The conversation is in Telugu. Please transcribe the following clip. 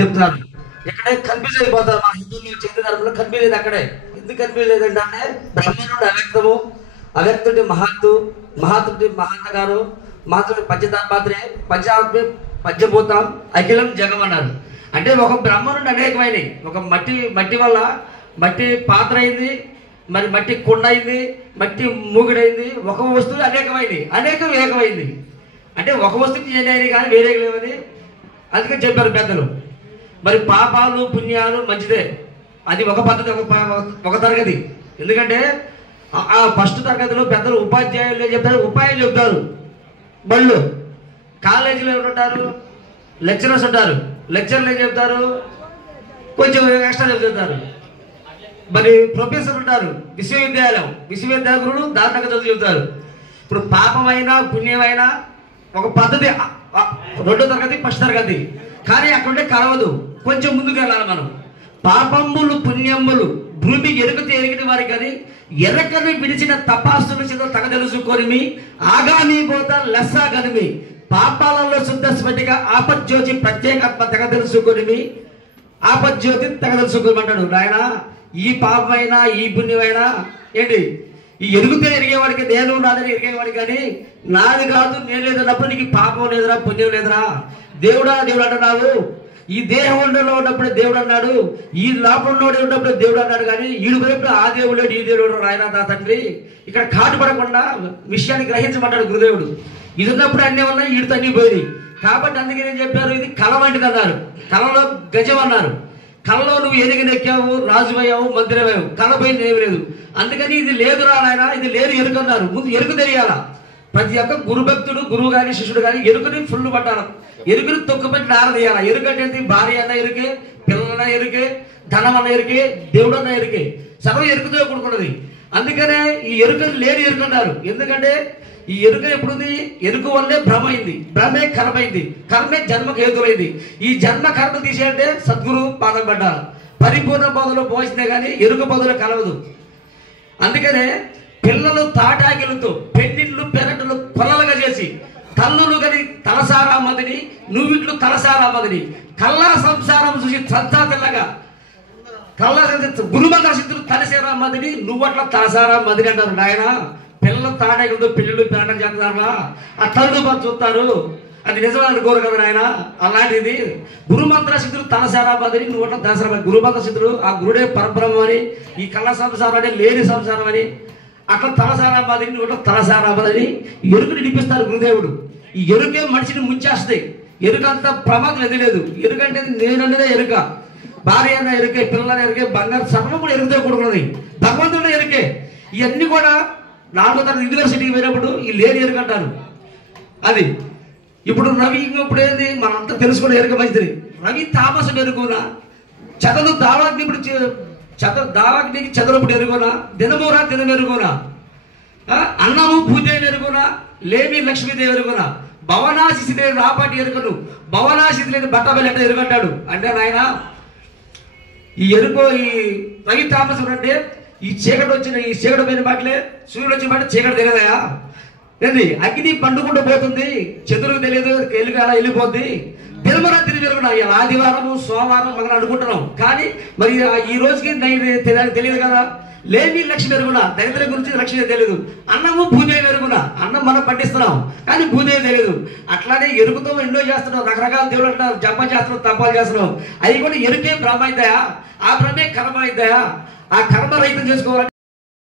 చెప్తున్నారు. ఇక్కడే కన్ఫ్యూజ్ అయిపోతారు. మా హిందువులు చైతన్య ధర్మంలో కన్ఫ్యూజ్ అయ్యేది అక్కడే. ఎందుకు కన్ఫ్యూజ్ అయ్యేది అంటే బ్రహ్మనుడు అవ్యక్తము, అవ్యక్తుడి మహత్తు, మహత్తుడి మహాత్మ గారు, మహత్తుడి పంచతాత్రే, పంచాత్మ పంచభూతం అఖిలం జగం అన్నారు. అంటే ఒక బ్రహ్మనుడు అనేకమైనవి. ఒక మట్టి వల్ల మట్టి పాత్ర అయింది, మరి మట్టి కుండ అయింది, మట్టి మూగుడైంది. ఒక వస్తువు అనేకం ఏకమైంది. అంటే ఒక వస్తువుకి ఏదైనా కానీ వేరే లేవని అందుకని చెప్పారు పెద్దలు. మరి పాపాలు పుణ్యాలు మంచిదే, అది ఒక పద్ధతి, ఒక తరగతి. ఎందుకంటే ఆ ఫస్ట్ తరగతిలో పెద్దలు ఉపాధ్యాయులు చెప్తారు, ఉపాయాలు చెప్తారు. బళ్ళు కాలేజీలో ఎవరు ఉంటారు? లెక్చరర్స్ ఉంటారు. లెక్చర్లు ఏం చెప్తారు? కొంచెం ఎక్స్ట్రా చెప్తారు. మరి ప్రొఫెసర్ ఉంటారు. విశ్వవిద్యాలయం గురువులు దాంట్లో చదువు చెబుతారు. ఇప్పుడు పాపమైనా పుణ్యమైనా ఒక పద్ధతి, రెండో తరగతి ఫస్ట్ తరగతి. కానీ అక్కడుంటే కలవదు, కొంచెం ముందుకు వెళ్ళాలి మనం. పాపములు పుణ్యములు భూమి ఎరుకతే ఎరిగిన వారి కానీ ఎరకని విడిచిన తపాసులు చేత తగ తెలుసుకొని ఆగామి పోత లెస్సా గనిమి పాపాలలో శుద్ధ స్ఫటిక ఆపజ్యోతి ప్రత్యేకాత్మ తెగ తెలుసుకొని ఆపజ్యోతి తెగ తెలుసుకోమంటాడు. నాయన ఈ పాపమైనా ఈ పుణ్యమైనా ఏంటి, ఈ ఎరుగుతే ఎరిగేవాడికి నేను నాదని ఎరిగేవాడికి కానీ నాది కాదు నేను లేదన్నప్పుడు నీకు పాపం లేదురా పుణ్యం లేదురా. దేవుడు అంటున్నావు. ఈ దేహంలో ఉన్నప్పుడు దేవుడు అన్నాడు, ఈ లోపంలో ఉన్నప్పుడు దేవుడు అన్నాడు. కానీ ఈడు వైపు ఆ దేవుడు ఈ దేవుడు రాయన నా తండ్రి. ఇక్కడ కాటు పడకుండా విషయాన్ని గ్రహించమంటాడు గురుదేవుడు. ఇది ఉన్నప్పుడు అన్నీ ఉన్నాయి, ఈడితో అన్నీ పోయింది. కాబట్టి అందుకే నేను చెప్పారు, ఇది కళ వంటిది అన్నారు. కళలో గజం అన్నారు. కళలో నువ్వు ఎదిగినెక్కావు, రాజువయ్యావు, మంత్రివయ్యావు, కళ పోయింది ఏమి లేదు. అందుకని ఇది లేదు రాయన, ఇది లేదు ఎరుకన్నారు. ముందు ఎరుకు తెలియాలా. ప్రతి ఒక్క గురుభక్తుడు, గురువు కానీ శిష్యుడు కానీ ఎరుకుని ఫుల్ పట్టాలి. ఎరుకుని తొక్కుపెట్టి నారదీయాలి. ఎరుకంటే భార్య అన్న ఎరుకే, పిల్లలన్న ఎరుకే, ధనం అన్న ఎరుకే, దేవుడు అన్న ఎరుకే, సర్వం ఎరుకుతో కూడుకున్నది. అందుకనే ఈ ఎరుకని లేని ఎరుకన్నారు. ఎందుకంటే ఈ ఎరుక ఎప్పుడుంది? ఎరుకు వల్లే భ్రమ అయింది, భ్రమే కర్మైంది, కర్మే జన్మకు హేతులైంది. ఈ జన్మ కర్మ తీసేయంటే సద్గురు పాదం పడ్డాలి. పరిపూర్ణ బదులు పోసితే కానీ ఎరుక బదులు కలవదు. అందుకనే పిల్లలు తాటాకిలతో పెన్నిళ్ళు పెరటలు కొలలుగా చేసి తల్లులు గని తలసారా మదిని, నువ్విట్లు తలసారా మదిని, కల్లా సంసారం చూసి సంతా తెల్లగా కల్లా గురుమంత్ర సిద్ధులు తలసారా మదిని, నువ్వట్ల తలసారా మదిని అంటారు. నాయన పిల్లలు తాటాకిలతో పెళ్ళిళ్ళు పెరటం చేస్తున్నారా? ఆ తల్లు బాగా చూస్తారు, అది నిజమే అనుకోరు కదా నాయన. అలాంటిది గురుమంత్ర సిద్ధులు తలసారా మదిని, నువ్వట్ల తలసారా. గురుమంత్ర సిద్ధులు ఆ గురుడే పరబ్రహ్మం అని, ఈ కళ్ళ సంసారం అంటే లేని సంసారం అని, అట్లా తలసారాబాదని ఒకటి తలసారాబాదని ఎరుకు నిడిపిస్తారు గురుదేవుడు. ఈ ఎరుకే మనిషిని ముంచేస్తాయి. ఎరుకంత ప్రమాదం ఎదలేదు. ఎరుకంటే నేనన్నదే ఎరుక, భార్య అన్న ఎరుకే, పిల్లల ఎరుకే, బంగారు సర్వం కూడా ఎరుకుతో కూడుకున్నది. భగవంతుడే ఎరుకే. ఇవన్నీ కూడా 4వ తరగతి యూనివర్సిటీకి పోయినప్పుడు ఈ లేని ఎరుక అంటారు. అది ఇప్పుడు రవి ఇప్పుడు ఏంది మనంతా తెలుసుకునే ఎరుక మంచిది. రవి తామసం ఎరుకునా, చదలు దావాగ్ని ఇప్పుడు దావాగ్నికి చదరప్పుడు ఎరుగునా, దినం ఎరుగునా, అన్నము పూజ ఎరుగునా, లేమి లక్ష్మీదేవి ఎరుగునా, భవనాశిసిదేవి రాపాటి ఎరుకను, భవనాశిసి లేని బట్టబెల్లట ఎరుగంటాడు. అంటే నాయన ఈ ఎరుకో ఈ రవి తామసం అంటే ఈ చీకటి పోయిన మాటలే, సూర్యుడు వచ్చిన మాట చీకటి తెలియదయా ఏంది, అగ్ని పండుకుంటూ పోతుంది, చంద్రుడికి తెలియదు, ఎలుగు అలా వెళ్ళిపోద్ది. దినమరాత్రి జరుగునా, ఇలా ఆదివారము సోమవారం మనం అనుకుంటున్నాం. కానీ మరి ఈ రోజుకి తెలియదు కదా. లేని లక్ష్మి ఎరుగునా, దరిద్ర గురించి లక్ష్మి తెలియదు. అన్నము భూదేవి ఎరుగునా, అన్నం మనం పట్టిస్తున్నాం కానీ భూదేవి తెలియదు. అట్లానే ఎరుగుతో ఎన్నో చేస్తున్నాం, రకరకాల దేవుడు అంటున్నాం, జపం చేస్తున్నాం, తపాలు చేస్తున్నాం. అవి కూడా ఎరుకే బ్రహ్మ అయిద్దాయా, ఆ బ్రహ్మే కర్మ అయిద్దాయా. ఆ కర్మ రహితం చేసుకోవాలంటే